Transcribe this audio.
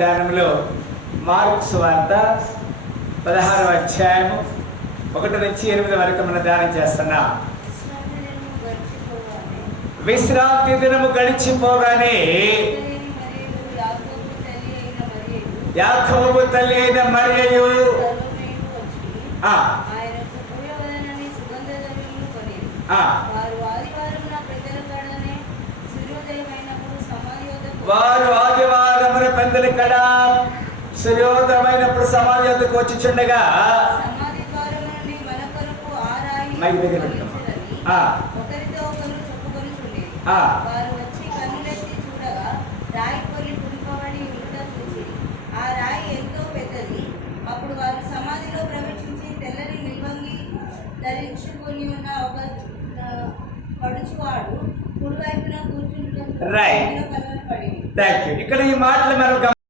ధ్యానంలో మార్కు సువార్త 16వ అధ్యాయము 1 నుంచి 8 వరకు మనం ధ్యానం చేస్తున్నాం. విశ్రాంతి దినము గడిచిపోగానే యాకోబు తల్లి అయిన మరియయు వారు ఆదివారమున పెద్దల కడ సూర్యోదయమైనప్పుడు సమాధి వద్దకు వచ్చిచుండగా అప్పుడు వారు సమాధిలో ప్రవేశించి తెల్లని నిల్వంగి ధరించుకొని ఉన్న ఒక పడుచువాడు కుడివైపున కూర్చుంటూ ఇక్కడ ఈ మాటలు మనం